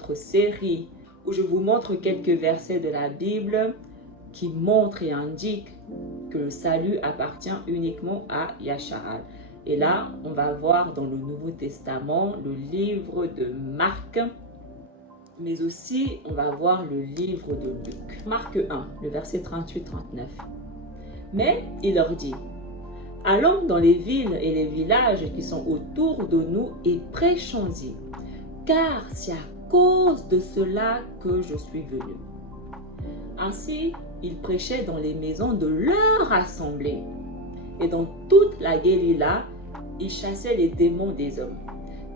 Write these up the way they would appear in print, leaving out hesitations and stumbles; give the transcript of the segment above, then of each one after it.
notre série où je vous montre quelques versets de la Bible qui montrent et indiquent que le salut appartient uniquement à Yasharal. Et là, on va voir dans le Nouveau Testament le livre de Marc, mais aussi on va voir le livre de Luc. Marc 1, le verset 38-39. Mais il leur dit: allons dans les villes et les villages qui sont autour de nous et prêchons-y, car c'est à cause de cela que je suis venu. Ainsi, il prêchait dans les maisons de leur assemblée. Et dans toute la Galilée, il chassait les démons des hommes.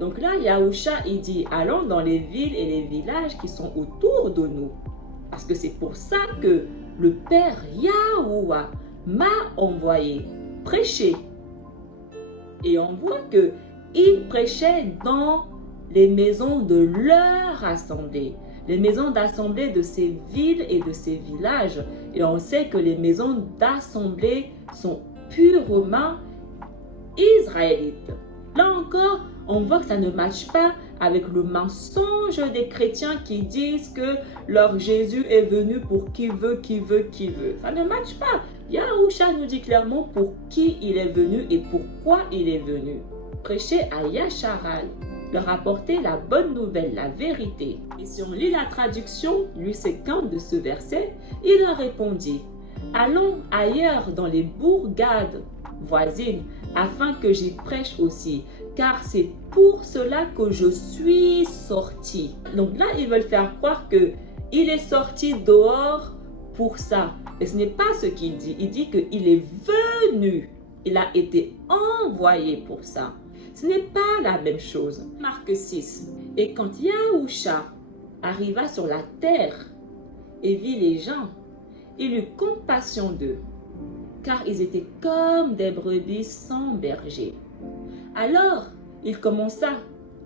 Donc là, Yahusha, il dit, allons dans les villes et les villages qui sont autour de nous. Parce que c'est pour ça que le Père Yahuwah m'a envoyé prêcher. Et on voit que il prêchait dans les maisons de leur assemblée, les maisons d'assemblée de ces villes et de ces villages. Et on sait que les maisons d'assemblée sont purement israélites. Là encore, on voit que ça ne matche pas avec le mensonge des chrétiens qui disent que leur Jésus est venu pour qui veut, qui veut, qui veut. Ça ne matche pas. Yahusha nous dit clairement pour qui il est venu et pourquoi il est venu. Prêcher à Yasharal, leur apporter la bonne nouvelle, la vérité. Et si on lit la traduction, lui séquente de ce verset, il leur répondit: allons ailleurs dans les bourgades voisines, afin que j'y prêche aussi, car c'est pour cela que je suis sorti. Donc là, ils veulent faire croire que il est sorti dehors pour ça. Et ce n'est pas ce qu'il dit. Il dit qu'il est venu. Il a été envoyé pour ça. Ce n'est pas la même chose. Marc 6. Et quand Yahusha arriva sur la terre et vit les gens, il eut compassion d'eux, car ils étaient comme des brebis sans berger. Alors, il commença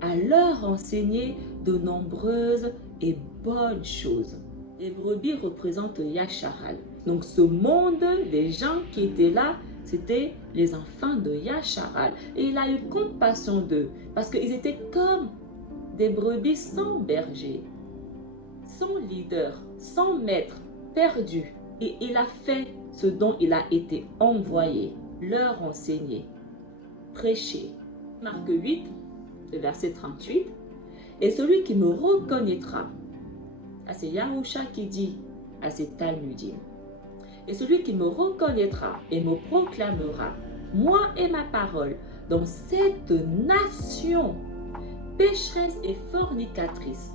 à leur enseigner de nombreuses et bonnes choses. Les brebis représentent Yasharal. Donc ce monde, les gens qui étaient là, c'était les enfants de Yasharal. Et il a eu compassion d'eux, parce qu'ils étaient comme des brebis sans berger, sans leader, sans maître, perdus. Et il a fait ce dont il a été envoyé, leur enseigner, prêcher. Marc 8, le verset 38. Et celui qui me reconnaîtra, c'est Yahusha qui dit à ces Talmudim, et celui qui me reconnaîtra et me proclamera, moi et ma parole, dans cette nation pécheresse et fornicatrice,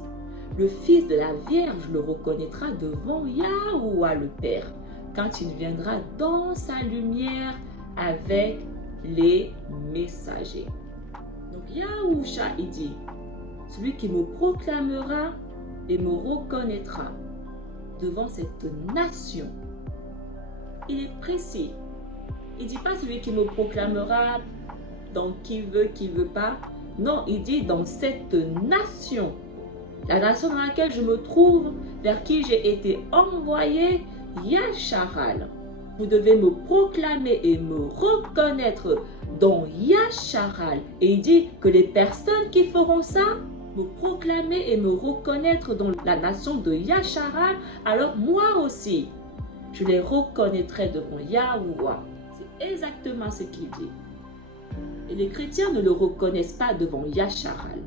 le Fils de la Vierge le reconnaîtra devant Yahuwah le Père, quand il viendra dans sa lumière avec les messagers. Donc Yahusha, il dit, celui qui me proclamera et me reconnaîtra devant cette nation. Il est précis. Il ne dit pas celui qui me proclamera dans qui veut pas. Non, il dit dans cette nation. La nation dans laquelle je me trouve, vers qui j'ai été envoyé, Yasharal. Vous devez me proclamer et me reconnaître dans Yasharal. Et il dit que les personnes qui feront ça, me proclamer et me reconnaître dans la nation de Yasharal, alors moi aussi, je les reconnaîtrai devant Yahuwah. C'est exactement ce qu'il dit. Et les chrétiens ne le reconnaissent pas devant Yasharal.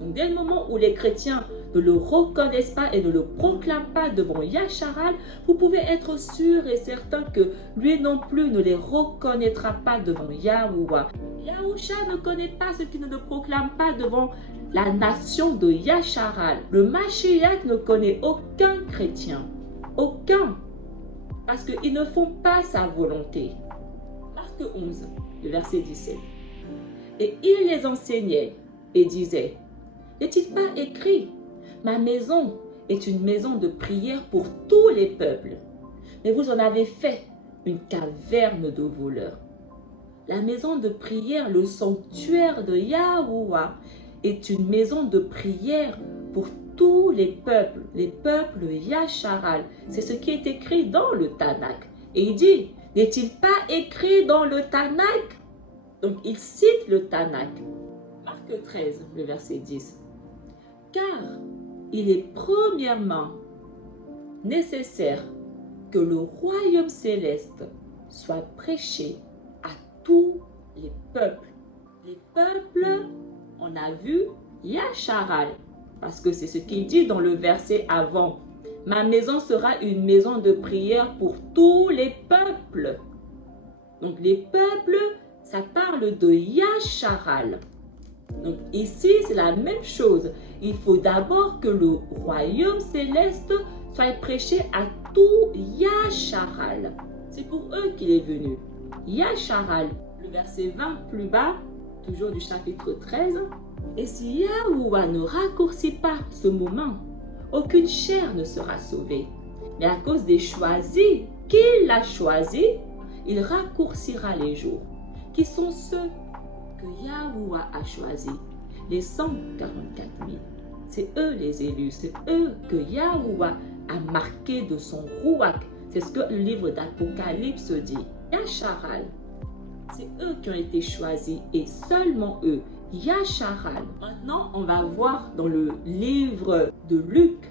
Donc dès le moment où les chrétiens ne le reconnaissent pas et ne le proclament pas devant Yasharal, vous pouvez être sûr et certain que lui non plus ne les reconnaîtra pas devant Yahuwah. Yahusha ne connaît pas ceux qui ne le proclament pas devant la nation de Yasharal. Le Mashiach ne connaît aucun chrétien. Aucun. Parce qu'ils ne font pas sa volonté. Marc 11, le verset 17. Et il les enseignait et disait, n'est-il pas écrit, ma maison est une maison de prière pour tous les peuples, mais vous en avez fait une caverne de voleurs. La maison de prière, le sanctuaire de Yahuwah, est une maison de prière pour tous les peuples Yasharal. C'est ce qui est écrit dans le Tanakh. Et il dit, n'est-il pas écrit dans le Tanakh? Donc il cite le Tanakh. Marc 13, le verset 10. Car il est premièrement nécessaire que le royaume céleste soit prêché à tous les peuples. Les peuples, on a vu Yasharal, parce que c'est ce qu'il dit dans le verset avant. Ma maison sera une maison de prière pour tous les peuples. Donc les peuples, ça parle de Yasharal. Donc ici, c'est la même chose. Il faut d'abord que le royaume céleste soit prêché à tout Yasharal. C'est pour eux qu'il est venu. Yasharal, le verset 20 plus bas, toujours du chapitre 13. Et si Yahuwah ne raccourcit pas ce moment, aucune chair ne sera sauvée. Mais à cause des choisis qu'il a choisis, il raccourcira les jours, qui sont ceux que Yahuwah a choisis, les 144 000. C'est eux les élus, c'est eux que Yahuwah a marqué de son rouak. C'est ce que le livre d'Apocalypse dit. Yasharal, c'est eux qui ont été choisis et seulement eux. Yasharal. Maintenant, on va voir dans le livre de Luc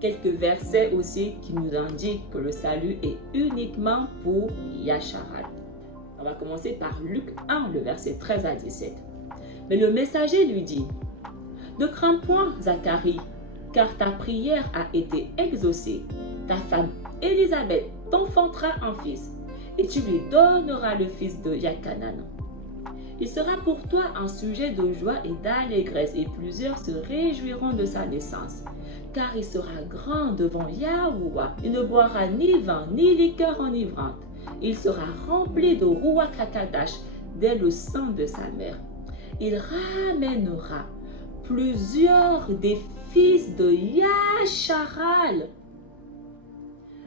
quelques versets aussi qui nous indiquent que le salut est uniquement pour Yasharal. On va commencer par Luc 1, le verset 13 à 17. Mais le messager lui dit, « Ne crains point, Zacharie, car ta prière a été exaucée. Ta femme Élisabeth t'enfantera un fils, et tu lui donneras le fils de Yakanan. Il sera pour toi un sujet de joie et d'allégresse, et plusieurs se réjouiront de sa naissance. Car il sera grand devant Yahuwah. Il ne boira ni vin, ni liqueur enivrante. Il sera rempli de Ruach HaKadash dès le sein de sa mère. Il ramènera plusieurs des fils de Yasharal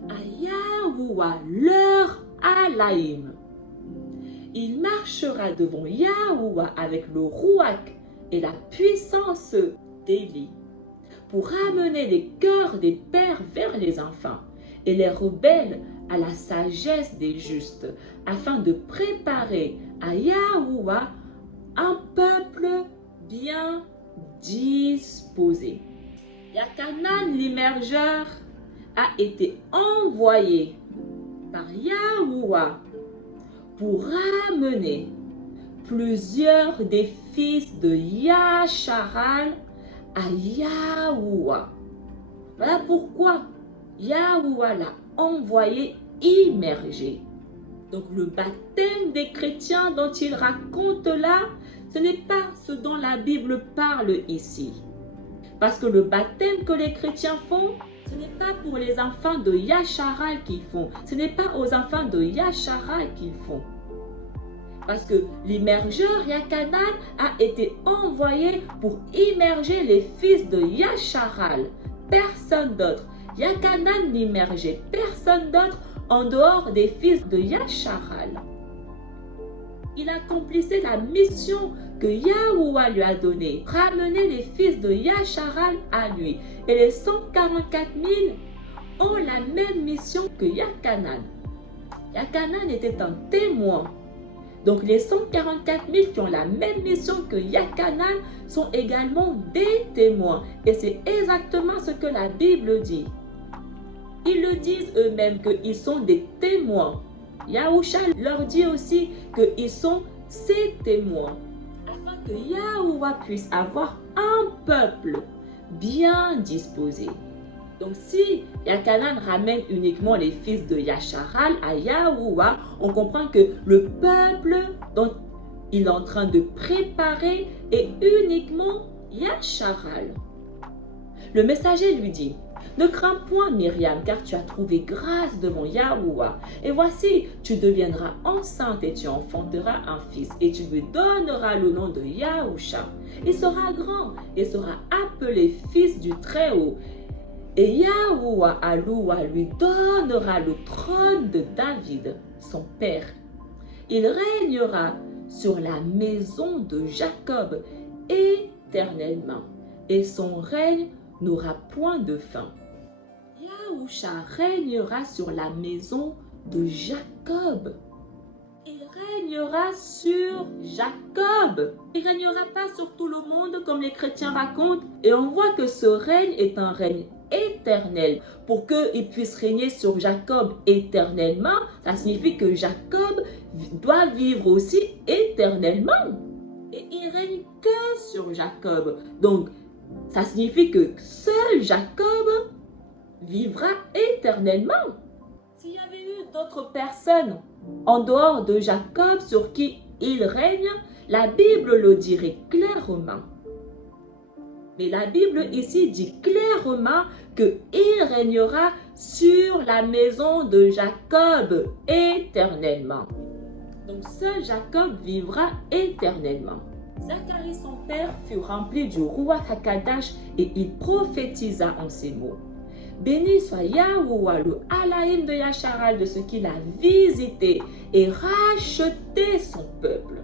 à Yahuwah, leur Alaïm. Il marchera devant Yahuwah avec le Ruach et la puissance d'Élie pour ramener les cœurs des pères vers les enfants et les rebelles à la sagesse des justes, afin de préparer à Yahuwah un peuple bien disposé. Yakanan l'immergeur a été envoyé par Yahuwah pour ramener plusieurs des fils de Yasharal à Yahuwah. Voilà pourquoi Yahuwah l'a envoyé immergé. Donc le baptême des chrétiens dont il raconte là, ce n'est pas ce dont la Bible parle ici. Parce que le baptême que les chrétiens font, ce n'est pas pour les enfants de Yasharal qu'ils font. Ce n'est pas aux enfants de Yasharal qu'ils font. Parce que l'immergeur Yakanan a été envoyé pour immerger les fils de Yasharal. Personne d'autre. Yakanan n'immergeait personne d'autre en dehors des fils de Yasharal. Il accomplissait la mission que Yahuwah lui a donnée, ramener les fils de Yasharal à lui. Et les 144 000 ont la même mission que Yakanan. Yakanan était un témoin. Donc les 144 000 qui ont la même mission que Yakanan sont également des témoins. Et c'est exactement ce que la Bible dit. Ils le disent eux-mêmes qu'ils sont des témoins. Yahusha leur dit aussi qu'ils sont ses témoins. Afin que Yahuwah puisse avoir un peuple bien disposé. Donc si Yakanan ramène uniquement les fils de Yasharal à Yahuwah, on comprend que le peuple dont il est en train de préparer est uniquement Yasharal. Le messager lui dit, « Ne crains point, Myriam, car tu as trouvé grâce devant Yahuwah. Et voici, tu deviendras enceinte et tu enfanteras un fils, et tu lui donneras le nom de Yahusha. Il sera grand et sera appelé fils du Très-Haut. Et Yahuwah Aloua lui donnera le trône de David, son père. Il régnera sur la maison de Jacob éternellement, et son règne n'aura point de fin. » Yahusha régnera sur la maison de Jacob. Il régnera sur Jacob. Il ne régnera pas sur tout le monde comme les chrétiens racontent. Et on voit que ce règne est un règne éternel. Pour qu'il puisse régner sur Jacob éternellement, ça signifie que Jacob doit vivre aussi éternellement. Et il règne que sur Jacob. Donc, ça signifie que seul Jacob vivra éternellement. S'il y avait eu d'autres personnes en dehors de Jacob sur qui il règne, la Bible le dirait clairement. Mais la Bible ici dit clairement qu'il régnera sur la maison de Jacob éternellement. Donc seul Jacob vivra éternellement. Zacharie, son père, fut rempli du Ruach HaKadash et il prophétisa en ces mots. Béni soit Yahuwah, le Alaïm de Yasharal, de ce qu'il a visité et racheté son peuple.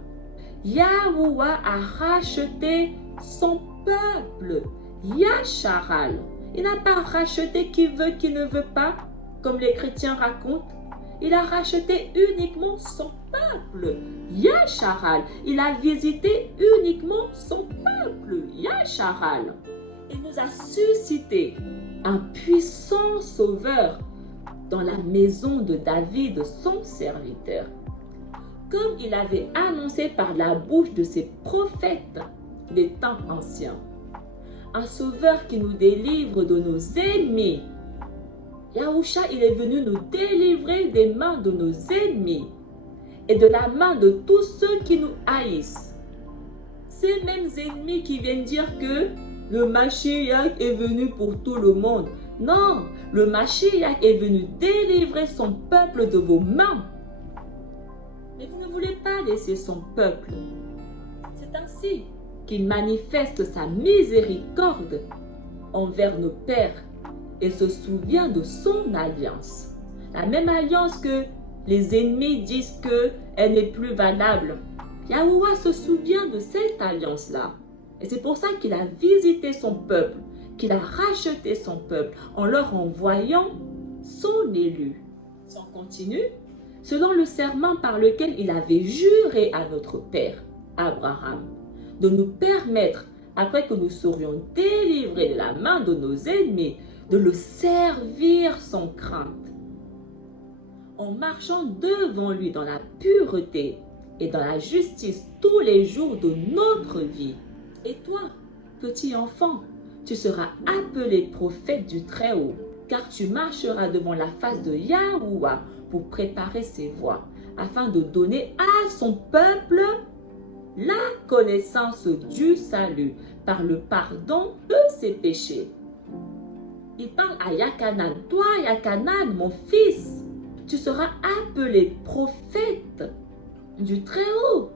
Yahuwah a racheté son peuple. Yasharal. Il n'a pas racheté qui veut, qui ne veut pas, comme les chrétiens racontent. Il a racheté uniquement son peuple. Yasharal. Il a visité uniquement son peuple. Yasharal. Il nous a suscité un puissant sauveur dans la maison de David, son serviteur. Comme il avait annoncé par la bouche de ses prophètes des temps anciens. Un sauveur qui nous délivre de nos ennemis. Yahusha, il est venu nous délivrer des mains de nos ennemis et de la main de tous ceux qui nous haïssent. Ces mêmes ennemis qui viennent dire que le Mashiach est venu pour tout le monde. Non, le Mashiach est venu délivrer son peuple de vos mains. Mais vous ne voulez pas laisser son peuple. C'est ainsi qu'il manifeste sa miséricorde envers nos pères et se souvient de son alliance. La même alliance que les ennemis disent qu'elle n'est plus valable. Yahuwah se souvient de cette alliance-là. Et c'est pour ça qu'il a visité son peuple, qu'il a racheté son peuple en leur envoyant son élu. Si on continue, selon le serment par lequel il avait juré à notre père, Abraham, de nous permettre, après que nous serions délivrés de la main de nos ennemis, de le servir sans crainte, en marchant devant lui dans la pureté et dans la justice tous les jours de notre vie. Et toi, petit enfant, tu seras appelé prophète du Très-Haut, car tu marcheras devant la face de Yahuwah pour préparer ses voies, afin de donner à son peuple la connaissance du salut par le pardon de ses péchés. Il parle à Yakanan. Toi, Yakanan, mon fils, tu seras appelé prophète du Très-Haut.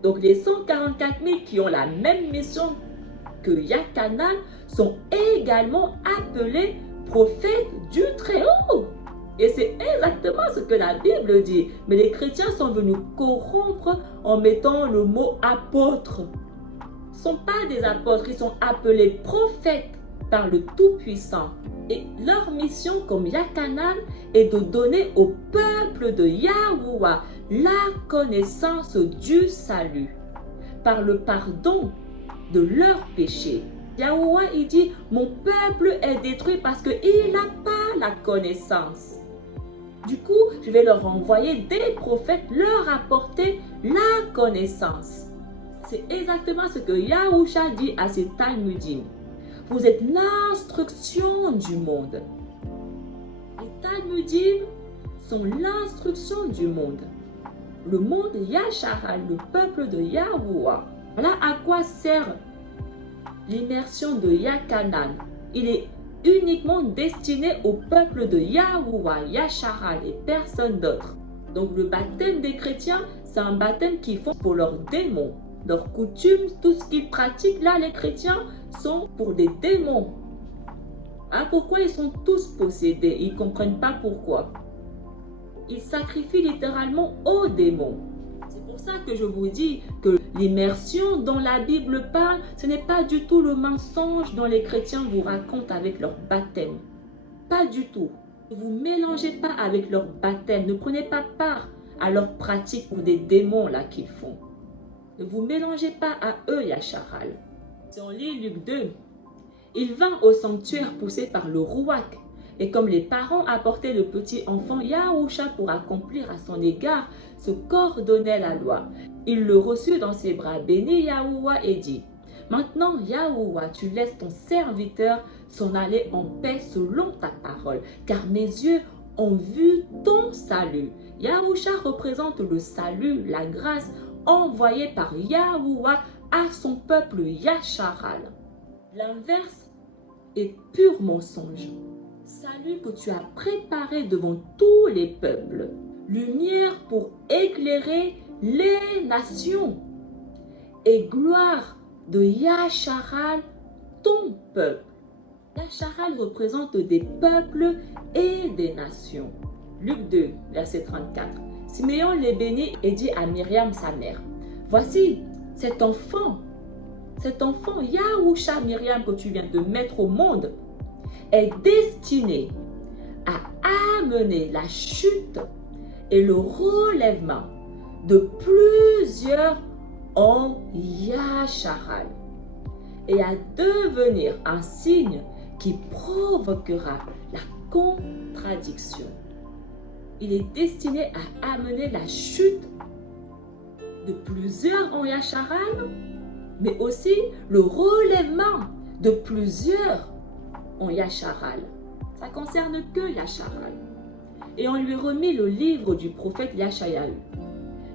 Donc les 144 000 qui ont la même mission que Yakanan sont également appelés prophètes du Très-Haut. Et c'est exactement ce que la Bible dit. Mais les chrétiens sont venus corrompre en mettant le mot apôtre. Ce ne sont pas des apôtres, ils sont appelés prophètes par le Tout-Puissant. Et leur mission comme Yakanan est de donner au peuple de Yahuwah la connaissance du salut par le pardon de leurs péchés. Yahuwah, il dit, mon peuple est détruit parce qu'il n'a pas la connaissance. Du coup, je vais leur envoyer des prophètes, leur apporter la connaissance. C'est exactement ce que Yahusha dit à ses Talmudim. Vous êtes l'instruction du monde. Les Talmudim sont l'instruction du monde. Le monde Yasharal, le peuple de Yahuwah. Voilà à quoi sert l'immersion de Yakanan. Il est uniquement destiné au peuple de Yahuwah, Yasharal et personne d'autre. Donc le baptême des chrétiens, c'est un baptême qu'ils font pour leurs démons. Leurs coutumes, tout ce qu'ils pratiquent là, les chrétiens, sont pour des démons. Hein, pourquoi ils sont tous possédés? Ils ne comprennent pas pourquoi. Ils sacrifient littéralement aux démons. C'est pour ça que je vous dis que l'immersion dont la Bible parle, ce n'est pas du tout le mensonge dont les chrétiens vous racontent avec leur baptême. Pas du tout. Ne vous mélangez pas avec leur baptême. Ne prenez pas part à leurs pratiques ou des démons là qu'ils font. Ne vous mélangez pas à eux, Yasharal. Si on lit Luc 2, il vint au sanctuaire poussé par le rouac. Et comme les parents apportaient le petit enfant Yahusha pour accomplir à son égard ce qu'ordonnait la loi, il le reçut dans ses bras, bénit Yahuwah et dit, « Maintenant, Yahuwah, tu laisses ton serviteur s'en aller en paix selon ta parole, car mes yeux ont vu ton salut. » Yahusha représente le salut, la grâce envoyée par Yahuwah à son peuple Yasharal. L'inverse est pur mensonge. Salut que tu as préparé devant tous les peuples, lumière pour éclairer les nations et gloire de Yasharal, ton peuple. Yasharal représente des peuples et des nations. Luc 2, verset 34. Siméon les bénit et dit à Myriam sa mère, « Voici cet enfant Yahusha Myriam que tu viens de mettre au monde, est destiné à amener la chute et le relèvement de plusieurs en Yasharal et à devenir un signe qui provoquera la contradiction. » Il est destiné à amener la chute de plusieurs en Yasharal, mais aussi le relèvement de plusieurs en Yasharal. Ça concerne que Yasharal. Et on lui remit le livre du prophète Yashayahu.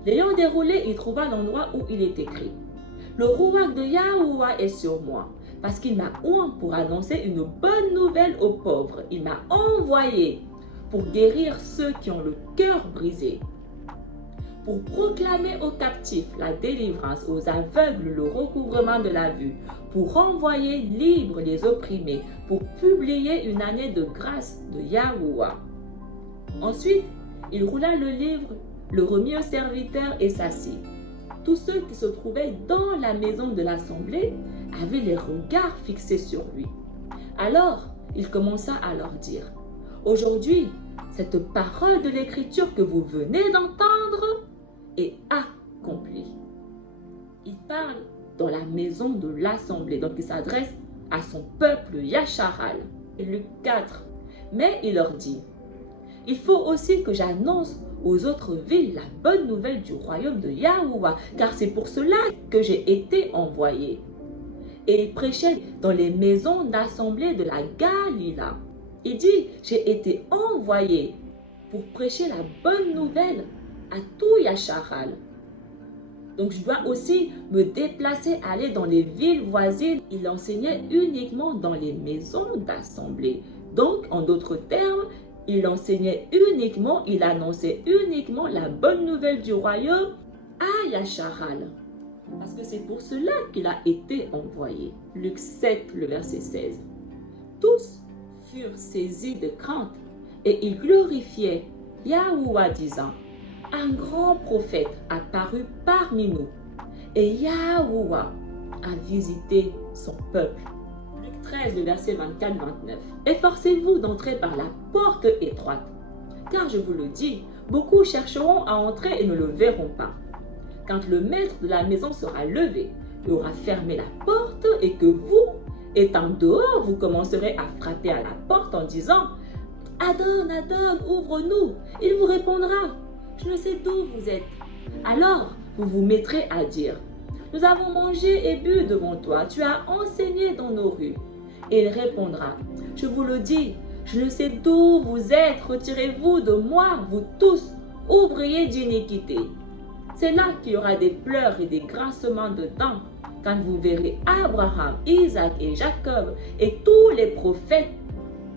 L'ayant déroulé, il trouva l'endroit où il est écrit, « Le rouac de Yahuwah est sur moi, parce qu'il m'a oint pour annoncer une bonne nouvelle aux pauvres. Il m'a envoyé pour guérir ceux qui ont le cœur brisé, pour proclamer aux captifs la délivrance, aux aveugles le recouvrement de la vue, pour renvoyer libres les opprimés, pour publier une année de grâce de Yahuwah. » Ensuite, il roula le livre, le remit au serviteur et s'assit. Tous ceux qui se trouvaient dans la maison de l'assemblée avaient les regards fixés sur lui. Alors, il commença à leur dire, « Aujourd'hui, cette parole de l'écriture que vous venez d'entendre est accomplie. » Il parle dans la maison de l'assemblée, donc il s'adresse à son peuple Yasharal. Luc 4. Mais il leur dit, « Il faut aussi que j'annonce aux autres villes la bonne nouvelle du royaume de Yahuwah, car c'est pour cela que j'ai été envoyé. » Et il prêchait dans les maisons d'assemblée de la Galila. Il dit, « J'ai été envoyé pour prêcher la bonne nouvelle à tout Yasharal. » Donc je dois aussi me déplacer, aller dans les villes voisines. Il enseignait uniquement dans les maisons d'assemblée. Donc, en d'autres termes, il enseignait uniquement, il annonçait uniquement la bonne nouvelle du royaume à Yasharal. Parce que c'est pour cela qu'il a été envoyé. Luc 7, le verset 16. Tous furent saisis de crainte et ils glorifiaient Yahuwah disant, « Un grand prophète a paru parmi nous et Yahuwah a visité son peuple. » Luc 13, le verset 24-29. « Efforcez-vous d'entrer par la porte étroite, car je vous le dis, beaucoup chercheront à entrer et ne le verront pas. Quand le maître de la maison sera levé, il aura fermé la porte et que vous, étant dehors, vous commencerez à frapper à la porte en disant, « Adon, Adon, ouvre-nous !» Il vous répondra, « Je ne sais d'où vous êtes. » Alors, vous vous mettrez à dire, « Nous avons mangé et bu devant toi, tu as enseigné dans nos rues. » Et il répondra, « Je vous le dis, je ne sais d'où vous êtes, retirez-vous de moi, vous tous, ouvriers d'iniquité. » C'est là qu'il y aura des pleurs et des grincements de dents quand vous verrez Abraham, Isaac et Jacob et tous les prophètes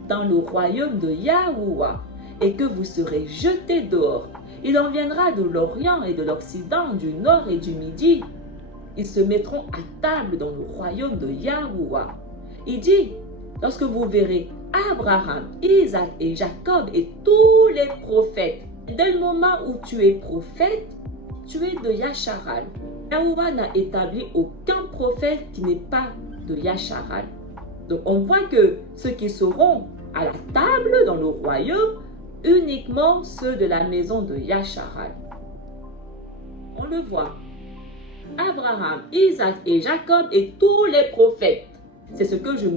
dans le royaume de Yahuwah et que vous serez jetés dehors. Il en viendra de l'Orient et de l'Occident, du Nord et du Midi. Ils se mettront à table dans le royaume de Yahuwah. Il dit, lorsque vous verrez Abraham, Isaac et Jacob et tous les prophètes, dès le moment où tu es prophète, tu es de Yasharal. Yahuwah n'a établi aucun prophète qui n'est pas de Yasharal. Donc on voit que ceux qui seront à la table dans le royaume, uniquement ceux de la maison de Yasharal. On le voit. Abraham, Isaac et Jacob et tous les prophètes. C'est ce que je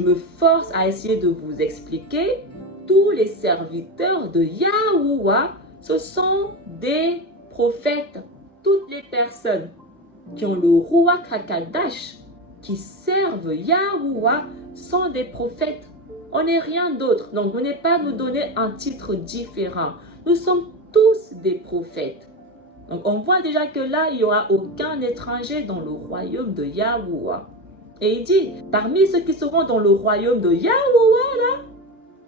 me force à essayer de vous expliquer. Tous les serviteurs de Yahuwah, ce sont des prophètes. Toutes les personnes qui ont le Ruach HaKadosh, qui servent Yahuwah, sont des prophètes. On n'est rien d'autre. Donc, vous n'allez pas nous donner un titre différent. Nous sommes tous des prophètes. Donc, on voit déjà que là, il n'y aura aucun étranger dans le royaume de Yahuwah. Et il dit, parmi ceux qui seront dans le royaume de Yahuwah, là,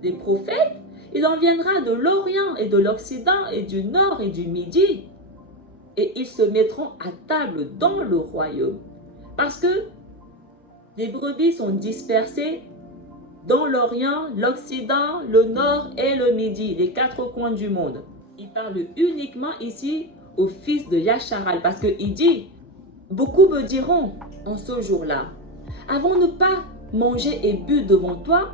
des prophètes, il en viendra de l'Orient et de l'Occident et du Nord et du Midi. Et ils se mettront à table dans le royaume. Parce que les brebis sont dispersées dans l'Orient, l'Occident, le Nord et le Midi, les 4 coins du monde. Il parle uniquement ici au fils de Yasharal, parce qu'il dit, beaucoup me diront en ce jour-là, avons-nous pas mangé et bu devant toi?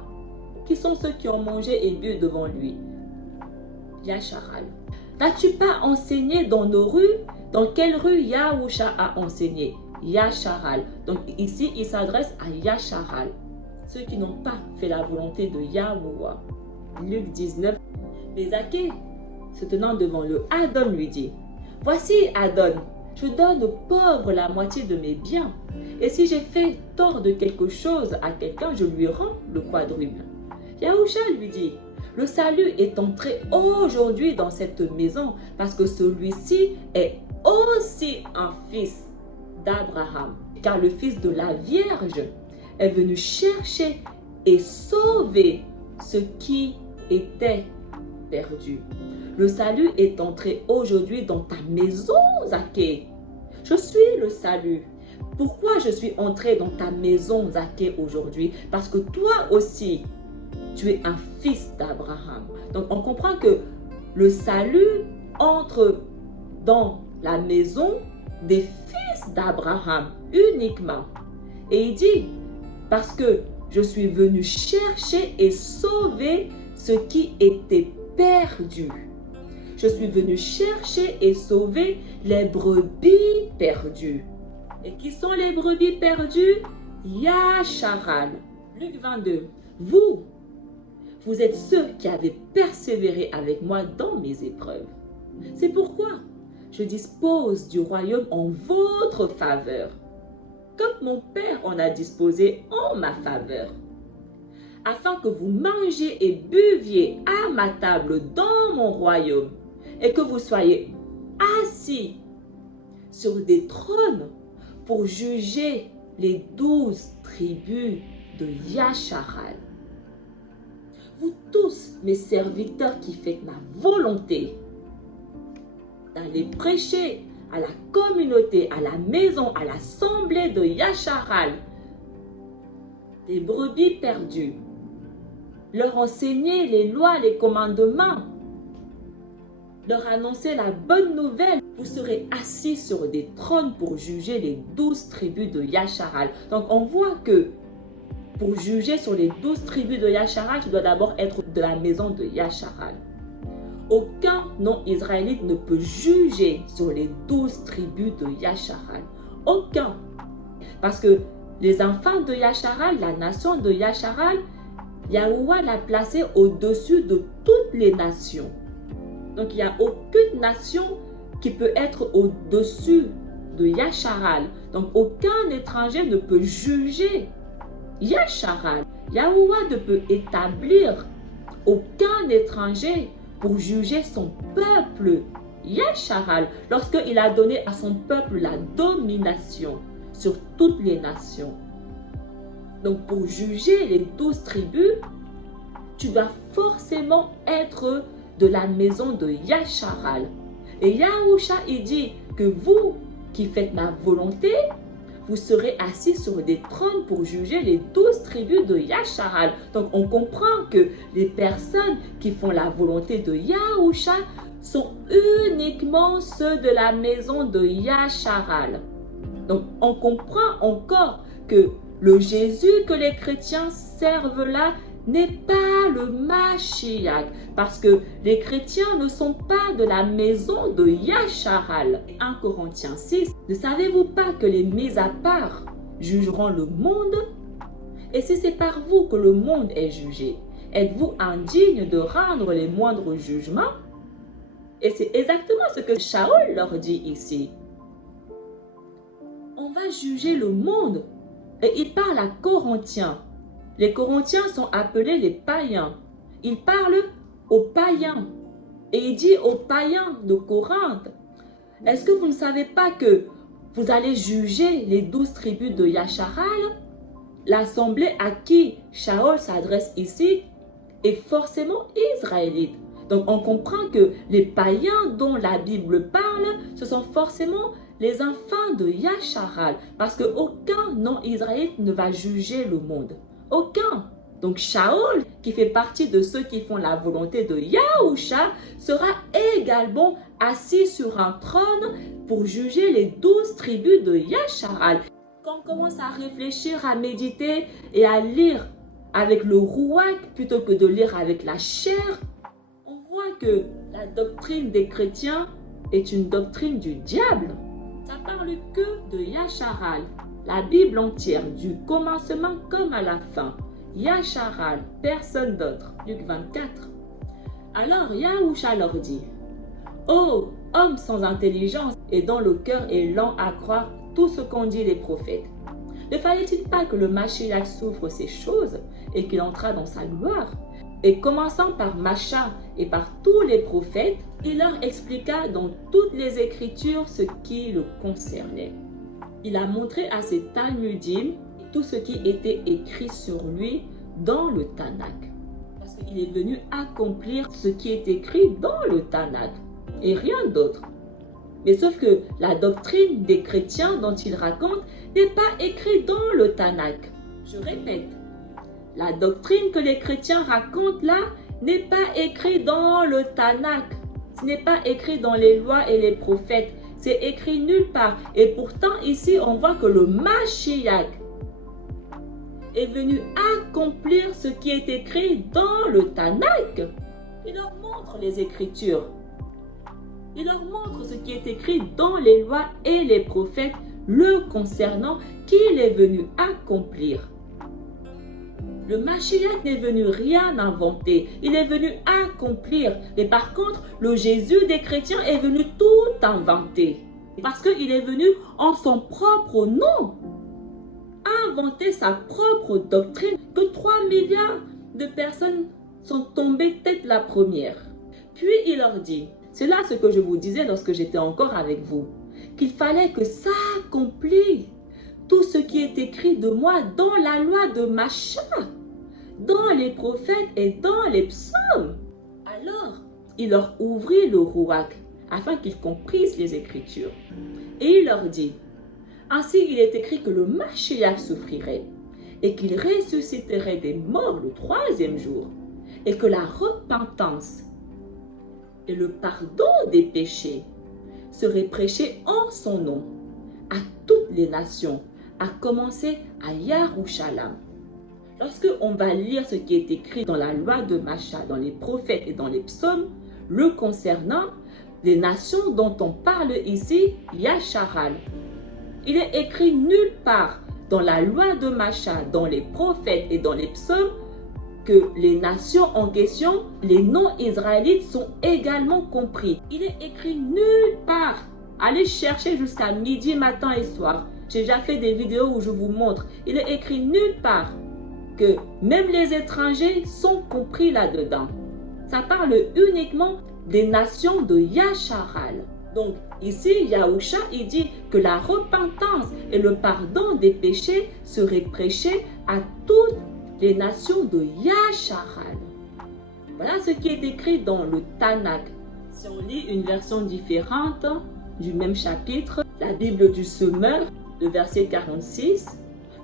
Qui sont ceux qui ont mangé et bu devant lui? Yasharal. N'as-tu pas enseigné dans nos rues? Dans quelle rue Yahusha a enseigné? Yasharal. Donc ici, il s'adresse à Yasharal, ceux qui n'ont pas fait la volonté de Yahuwah. Luc 19. Mais Zaché, se tenant devant le Adon, lui dit, voici Adon, je donne aux pauvres la moitié de mes biens. Et si j'ai fait tort de quelque chose à quelqu'un, je lui rends le quadruple. Yahusha lui dit, le salut est entré aujourd'hui dans cette maison parce que celui-ci est aussi un fils d'Abraham. Car le fils de la Vierge est venu chercher et sauver ce qui était perdu. Le salut est entré aujourd'hui dans ta maison, Zaché. Je suis le salut. Pourquoi je suis entré dans ta maison, Zaché, aujourd'hui? Parce que toi aussi, tu es un fils d'Abraham. Donc, on comprend que le salut entre dans la maison des fils d'Abraham uniquement. Et il dit, parce que je suis venu chercher et sauver ce qui était perdu. Je suis venu chercher et sauver les brebis perdues. Et qui sont les brebis perdues? Yasharal. Luc 22. Vous êtes ceux qui avez persévéré avec moi dans mes épreuves. C'est pourquoi je dispose du royaume en votre faveur, comme mon Père en a disposé en ma faveur, afin que vous mangiez et buviez à ma table dans mon royaume, et que vous soyez assis sur des trônes pour juger les 12 tribus de Yasharal. Vous tous, mes serviteurs qui faites ma volonté, d'aller prêcher à la communauté, à la maison, à l'assemblée de Yasharal, des brebis perdues, leur enseigner les lois, les commandements, leur annoncer la bonne nouvelle. Vous serez assis sur des trônes pour juger les 12 tribus de Yasharal. Donc on voit que pour juger sur les 12 tribus de Yasharal, tu dois d'abord être de la maison de Yasharal. Aucun non-israélite ne peut juger sur les 12 tribus de Yasharal. Aucun. Parce que les enfants de Yasharal, la nation de Yasharal, Yahuwah l'a placé au-dessus de toutes les nations. Donc il n'y a aucune nation qui peut être au-dessus de Yasharal. Donc aucun étranger ne peut juger Yasharal. Yahuwah ne peut établir aucun étranger pour juger son peuple Yasharal, lorsqu'il a donné à son peuple la domination sur toutes les nations. Donc pour juger les 12 tribus, tu dois forcément être de la maison de Yasharal. Et Yahusha, il dit que vous qui faites ma volonté, vous serez assis sur des trônes pour juger les 12 tribus de Yasharal. Donc on comprend que les personnes qui font la volonté de Yahusha sont uniquement ceux de la maison de Yasharal. Donc on comprend encore que le Jésus que les chrétiens servent là n'est pas le Mashiach, parce que les chrétiens ne sont pas de la maison de Yasharal. 1 Corinthiens 6, ne savez-vous pas que les mis à part jugeront le monde? Et si c'est par vous que le monde est jugé, êtes-vous indigne de rendre les moindres jugements? Et c'est exactement ce que Shaul leur dit ici. On va juger le monde. Et il parle à Corinthiens. Les Corinthiens sont appelés les païens. Il parle aux païens. Et il dit aux païens de Corinthe, est-ce que vous ne savez pas que vous allez juger les 12 tribus de Yasharal? L'assemblée à qui Shaul s'adresse ici est forcément israélite. Donc on comprend que les païens dont la Bible parle, ce sont forcément les enfants de Yasharal. Parce qu'aucun non-israélite ne va juger le monde. Aucun. Donc Shaul, qui fait partie de ceux qui font la volonté de Yahusha, sera également assis sur un trône pour juger les 12 tribus de Yasharal. Quand on commence à réfléchir, à méditer et à lire avec le rouak plutôt que de lire avec la chair, on voit que la doctrine des chrétiens est une doctrine du diable. Ça parle que de Yasharal, la Bible entière, du commencement comme à la fin. Yasharal, personne d'autre. Luc 24. Alors Yahusha leur dit, ô homme sans intelligence et dont le cœur est lent à croire tout ce qu'ont dit les prophètes. Ne fallait-il pas que le Mashiach souffre ces choses et qu'il entra dans sa gloire? Et commençant par Macha et par tous les prophètes, il leur expliqua dans toutes les Écritures ce qui le concernait. Il a montré à ses Talmudim tout ce qui était écrit sur lui dans le Tanakh. Parce qu'il est venu accomplir ce qui est écrit dans le Tanakh et rien d'autre. Mais sauf que la doctrine des chrétiens dont il raconte n'est pas écrite dans le Tanakh. Je répète, la doctrine que les chrétiens racontent là n'est pas écrite dans le Tanakh. Ce n'est pas écrit dans les lois et les prophètes. C'est écrit nulle part. Et pourtant ici on voit que le Mashiach est venu accomplir ce qui est écrit dans le Tanakh. Il leur montre les Écritures. Il leur montre ce qui est écrit dans les lois et les prophètes le concernant qu'il est venu accomplir. Le Mashiach n'est venu rien inventer, il est venu accomplir. Mais par contre, le Jésus des chrétiens est venu tout inventer. Parce qu'il est venu en son propre nom inventer sa propre doctrine que 3 milliards de personnes sont tombées tête la première. Puis il leur dit, c'est là ce que je vous disais lorsque j'étais encore avec vous, qu'il fallait que s'accomplisse tout ce qui est écrit de moi dans la loi de Macha, dans les prophètes et dans les psaumes. Alors, il leur ouvrit le rouak afin qu'ils comprissent les Écritures. Et il leur dit, ainsi il est écrit que le Mashiach souffrirait et qu'il ressusciterait des morts le 3e jour et que la repentance et le pardon des péchés seraient prêchés en son nom à toutes les nations, à commencer à Yarushalam. Lorsque on va lire ce qui est écrit dans la loi de Macha, dans les prophètes et dans les psaumes, le concernant, les nations dont on parle ici, Yasharal, il est écrit nulle part dans la loi de Macha, dans les prophètes et dans les psaumes, que les nations en question, les non-israélites, sont également compris. Il est écrit nulle part. Allez chercher jusqu'à midi, matin et soir. J'ai déjà fait des vidéos où je vous montre. Il est écrit nulle part que même les étrangers sont compris là-dedans. Ça parle uniquement des nations de Yasharal. Donc ici, Yahusha, il dit que la repentance et le pardon des péchés seraient prêchés à toutes les nations de Yasharal. Voilà ce qui est écrit dans le Tanakh. Si on lit une version différente du même chapitre, la Bible du Semeur, le verset 46,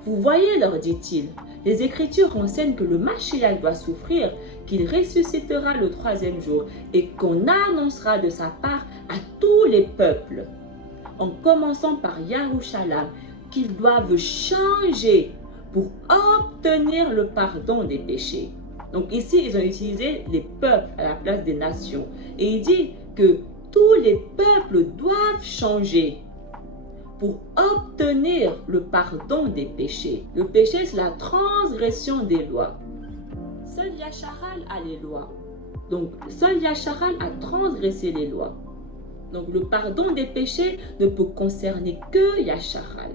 vous voyez, leur dit-il, les Écritures renseignent que le Mashiach doit souffrir, qu'il ressuscitera le 3e jour et qu'on annoncera de sa part à tous les peuples, en commençant par Yarushalam, qu'ils doivent changer pour obtenir le pardon des péchés. Donc ici, ils ont utilisé les peuples à la place des nations. Et il dit que tous les peuples doivent changer pour obtenir le pardon des péchés. Le péché, c'est la transgression des lois. Seul Yasharal a les lois. Donc, seul Yasharal a transgressé les lois. Donc, le pardon des péchés ne peut concerner que Yasharal.